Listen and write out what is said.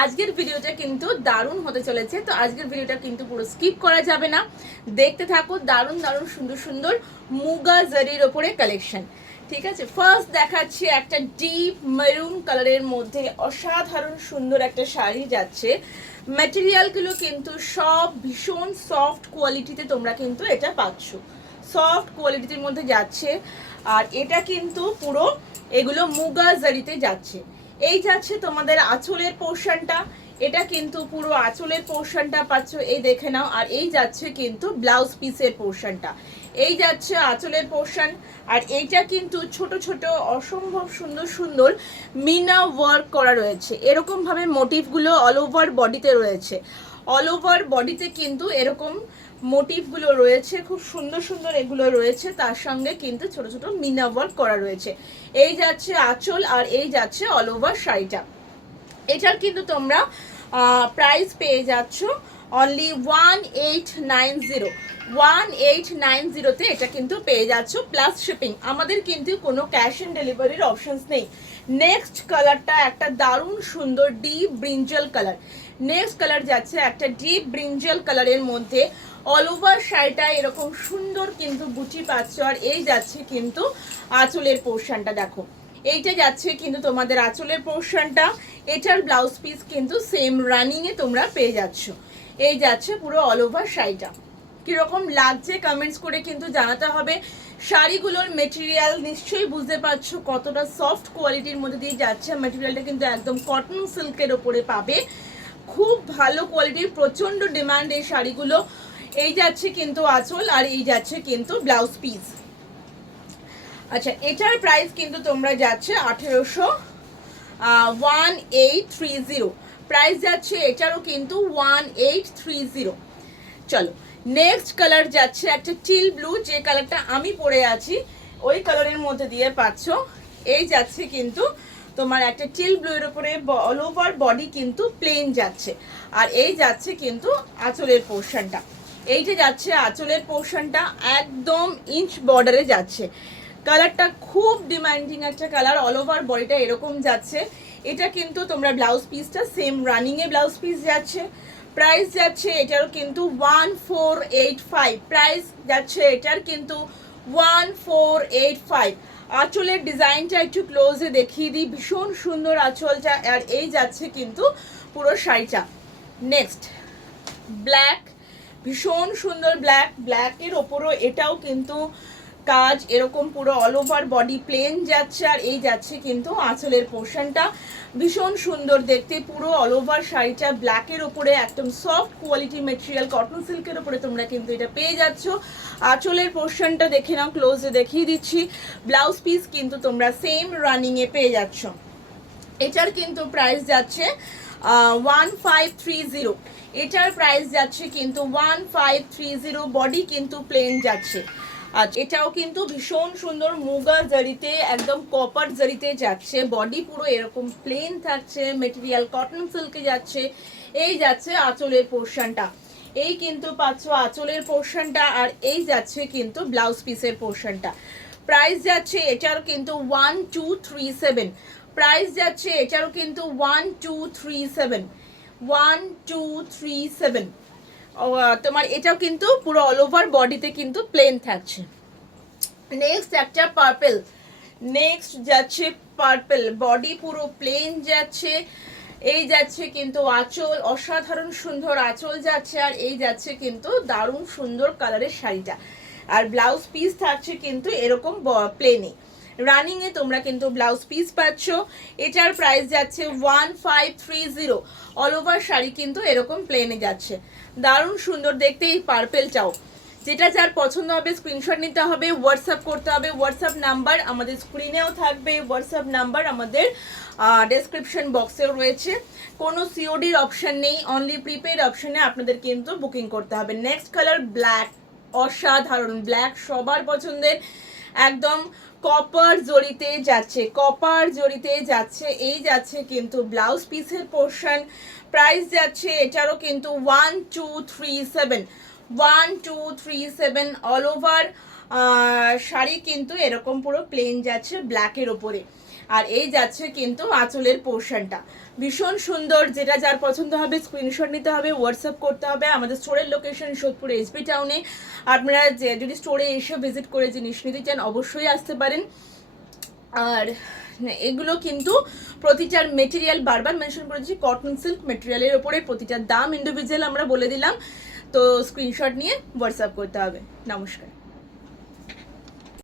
আজকের ভিডিওটা কিন্তু দারুণ হতে চলেছে। তো আজকের ভিডিওটা কিন্তু পুরো স্কিপ করা যাবে না, দেখতে থাকো। দারুণ দারুণ সুন্দর সুন্দর মুগা জারির ওপরে কালেকশন। ঠিক আছে, ফার্স্ট দেখাচ্ছি একটা ডিপ মেরুন কালারের মধ্যে অসাধারণ সুন্দর একটা শাড়ি যাচ্ছে। ম্যাটেরিয়ালগুলো কিন্তু সব ভীষণ সফট কোয়ালিটিতে তোমরা কিন্তু এটা পাচ্ছ, সফট কোয়ালিটির মধ্যে যাচ্ছে। আর এটা কিন্তু পুরো এগুলো মুগা জারিতে যাচ্ছে। এই যাচ্ছে তোমাদের আঁচলের পোর্শনটা, এটা কিন্তু পুরো আঁচলের পোর্শনটা পাচ্ছ, এই দেখে নাও। আর এই যাচ্ছে কিন্তু ব্লাউজ পিসের পোর্শনটা, এই যাচ্ছে আঁচলের পোর্শন। আর এইটা কিন্তু ছোট ছোট অসম্ভব সুন্দর সুন্দর মিনা ওয়ার্ক করা রয়েছে, এরকম ভাবে মোটিভগুলো অল ওভার বডিতে রয়েছে। অল ওভার বডিতে কিন্তু এরকম মোটিভগুলো রয়েছে, খুব সুন্দর সুন্দর এগুলো রয়েছে। তার সঙ্গে কিন্তু ছোট ছোট মিনা ওয়ার্ক করা রয়েছে। এই যাচ্ছে আঁচল আর এই যাচ্ছে অল ওভার শাড়িটা। এটার কিন্তু তোমরা প্রাইস পেয়ে যাচ্ছ অনলি 1890। 1890তে এটা কিন্তু পেয়ে যাচ্ছ প্লাস শিপিং। আমাদের কিন্তু কোনো ক্যাশ অন ডেলিভারির অপশনস নেই। নেক্সট কালারটা একটা দারুণ সুন্দর deep brinjal colour. Next colour যাচ্ছে একটা ডিপ ব্রিঞ্জাল কালারের মধ্যে অল ওভার শাড়িটা এরকম সুন্দর কিন্তু বুটি পাচ্ছ। আর এই যাচ্ছে কিন্তু আঁচলের পোর্শনটা, দেখো এইটা যাচ্ছে কিন্তু তোমাদের আঁচলের পোর্শনটা। এটার ব্লাউজ পিস কিন্তু সেম রানিংয়ে তোমরা পেয়ে যাচ্ছ। এই যাচ্ছে পুরো অল ওভার শাড়িটা। কীরকম লাগছে কমেন্টস করে কিন্তু জানাতে হবে। শাড়িগুলোর মেটেরিয়াল নিশ্চয়ই বুঝতে পারছো কতটা সফট কোয়ালিটির মধ্যে দিয়ে যাচ্ছে। মেটেরিয়ালটা কিন্তু একদম কটন সিল্কের ওপরে পাবে, খুব ভালো কোয়ালিটির, প্রচণ্ড ডিমান্ড এই শাড়িগুলো। এই যাচ্ছে কিন্তু আঁচল আর এই যাচ্ছে কিন্তু ব্লাউজ পিস। আচ্ছা, এটার প্রাইস কিন্তু তোমরা যাচ্ছে 1830 প্রাইস যাচ্ছে এটারও কিন্তু 1830। চলো নেক্সট কালার যাচ্ছে একটা টিল ব্লু, যে কালারটা আমি পরে আছি ওই কালারের মধ্যে দিয়ে পাচ্ছ। এই যাচ্ছে কিন্তু তোমার একটা টিল ব্লু এর উপরে অল ওভার বডি কিন্তু প্লেন যাচ্ছে। আর এই যাচ্ছে কিন্তু আঁচলের পোর্শনটা, এইটা যাচ্ছে আঁচলের পোর্শনটা একদম ইঞ্চ বর্ডারে যাচ্ছে। কালারটা খুব ডিমান্ডিং একটা কালার, অল ওভার বডিটা এরকম যাচ্ছে। এটা কিন্তু তোমরা ব্লাউজ পিসটা সেম রানিংয়ে ব্লাউজ পিস যাচ্ছে। প্রাইস যাচ্ছে এটারও কিন্তু 1485। প্রাইস যাচ্ছে এটার কিন্তু 1485। আঁচলের ডিজাইনটা একটু ক্লোজে দেখিয়ে দিই, ভীষণ সুন্দর আঁচলটা। আর এই যাচ্ছে কিন্তু পুরো শাড়িটা। নেক্সট ব্ল্যাক, ভীষণ সুন্দর ব্ল্যাক। ব্ল্যাকের ওপরও এটাও কিন্তু কাজ এরকম পুরো অল ওভার বডি প্লেন যাচ্ছে। আর এই যাচ্ছে কিন্তু আঁচলের পোর্শনটা, ভীষণ সুন্দর দেখতে। পুরো অল ওভার শাড়িটা ব্ল্যাকের ওপরে একদম সফট কোয়ালিটি মেটেরিয়াল কটন সিল্কের ওপরে তোমরা কিন্তু এটা পেয়ে যাচ্ছ। আঁচলের পোর্শনটা দেখে নাও, ক্লোজে দেখিয়ে দিচ্ছি। ব্লাউজ পিস কিন্তু তোমরা সেম রানিংয়ে পেয়ে যাচ্ছ। এটার কিন্তু প্রাইস যাচ্ছে 1530। এটার প্রাইস যাচ্ছে কিন্তু 1530। বডি কিন্তু প্লেন যাচ্ছে। আচ্ছা, এটাও কিন্তু ভীষণ সুন্দর মুগা জারিতে, একদম কপার জারিতে যাচ্ছে। বডি পুরো এরকম প্লেন থাকছে, মেটেরিয়াল কটন সিল্কে যাচ্ছে। এই যাচ্ছে আঁচলের পোর্শনটা, এই কিন্তু পাচ্ছ আঁচলের পোর্শনটা। আর এই যাচ্ছে কিন্তু ব্লাউজ পিসের পোর্শনটা। প্রাইস যাচ্ছে এটারও কিন্তু 1237। প্রাইস যাচ্ছে এটারও কিন্তু 1237। 1237 তোমার এটাও কিন্তু পুরো অল ওভার বডিতে কিন্তু প্লেন থাকছে। নেক্সট একটা পার্পল, নেক্সট যাচ্ছে পার্পল, বডি পুরো প্লেন যাচ্ছে। এই যাচ্ছে কিন্তু আঁচল, অসাধারণ সুন্দর আঁচল যাচ্ছে। আর এই যাচ্ছে কিন্তু দারুণ সুন্দর কালারের শাড়িটা। আর ব্লাউজ পিস থাকছে কিন্তু এরকম প্লেনে রানিংয়ে তোমরা কিন্তু ব্লাউজ পিস পাচ্ছ। এটার প্রাইস যাচ্ছে 1530। অল ওভার শাড়ি কিন্তু এরকম প্লেনে যাচ্ছে, দারুণ সুন্দর দেখতে এই পার্পেলটাও। যেটা যার পছন্দ হবে স্ক্রিনশট নিতে হবে, হোয়াটসঅ্যাপ করতে হবে। হোয়াটসঅ্যাপ নাম্বার আমাদের স্ক্রিনেও থাকবে, হোয়াটসঅ্যাপ নাম্বার আমাদের ডেসক্রিপশন বক্সেও রয়েছে। কোনো সিওডির অপশান নেই, অনলি প্রিপেড অপশানে আপনাদের কিন্তু বুকিং করতে হবে। নেক্সট কালার ব্ল্যাক, অসাধারণ ব্ল্যাক, সবার পছন্দের, একদম কপার জরিতে যাচ্ছে, কপার জরিতে যাচ্ছে। এই যাচ্ছে কিন্তু ব্লাউজ পিসের পোর্শন। প্রাইস যাচ্ছে এটারও কিন্তু 1237। 1237 অল ওভার শাড়ি কিন্তু এরকম পুরো প্লেন যাচ্ছে ব্ল্যাকের ওপরে। আর এই যাচ্ছে কিন্তু আঁচলের পোর্শনটা, ভীষণ সুন্দর। যেটা যার পছন্দ হবে স্ক্রিনশট নিতে হবে, হোয়াটসঅ্যাপ করতে হবে। আমাদের স্টোরের লোকেশন সোদপুর এসবি টাউনে। আপনারা যদি স্টোরে এসে ভিজিট করে জিনিস নিতে চান অবশ্যই আসতে পারেন। আর এগুলো কিন্তু প্রতিটার মেটেরিয়াল বারবার মেনশন করেছি, কটন সিল্ক মেটেরিয়ালের ওপরে, প্রতিটার দাম ইন্ডিভিজুয়াল আমরা বলে দিলাম। তো স্ক্রিনশট নিয়ে হোয়াটসঅ্যাপ করতে হবে। নমস্কার।